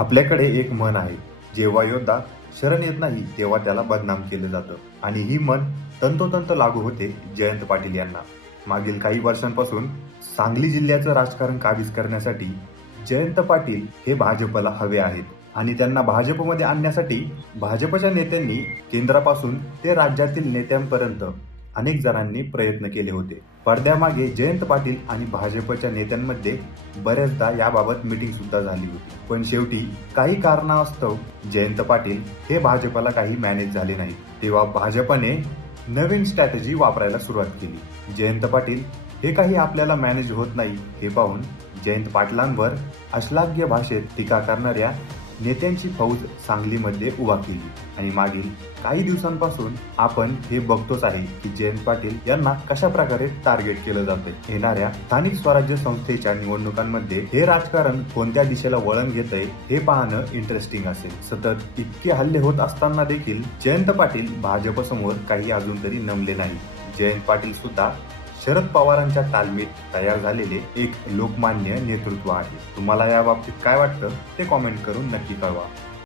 आपल्याकडे एक म्हण आहे, जेव्हा योद्धा शरण येत नाही तेव्हा त्याला बदनाम केलं जातं. आणि ही म्हण तंतोतंत लागू होते जयंत पाटील यांना. मागील काही वर्षांपासून सांगली जिल्ह्याचं राजकारण काबीज करण्यासाठी जयंत पाटील हे भाजपला हवे आहेत. आणि त्यांना भाजपमध्ये आणण्यासाठी भाजपच्या नेत्यांनी केंद्रापासून ते राज्यातील नेत्यांपर्यंत अनेक जणांनी प्रयत्न केले होते. पडद्यामागे जयंत पाटील आणि भाजपच्या नेत्यांमध्ये बऱ्याचदा याबाबत मीटिंग सुद्धा झाली होती. पण शेवटी काही कारणास्तव जयंत पाटील हे भाजपला काही मॅनेज झाले नाही. तेव्हा भाजपने नवीन स्ट्रॅटेजी वापरायला सुरुवात केली. जयंत पाटील हे काही आपल्याला मॅनेज होत नाही हे पाहून जयंत पाटलांवर अश्लाघ्य भाषेत टीका करणाऱ्या नेत्यांची फौज सांगलीमध्ये उभा केली. आणि मागील काही दिवसांपासून आपण हे बघतोच आहे की जयंत पाटील यांना कशा प्रकारे टार्गेट केलं जाते. येणाऱ्या स्थानिक स्वराज्य संस्थेच्या निवडणुकांमध्ये हे राजकारण कोणत्या दिशेला वळण घेतंय हे पाहणं इंटरेस्टिंग असेल. सतत इतके हल्ले होत असताना देखील जयंत पाटील भाजपसमोर काही अजून तरी नमले नाही. जयंत पाटील सुद्धा शरद पवारांच्या तालमीत तयार झालेले एक लोकमान्य नेतृत्व आहे. तुम्हाला या बाबतीत काय वाटतं ते कॉमेंट करून नक्की कळवा.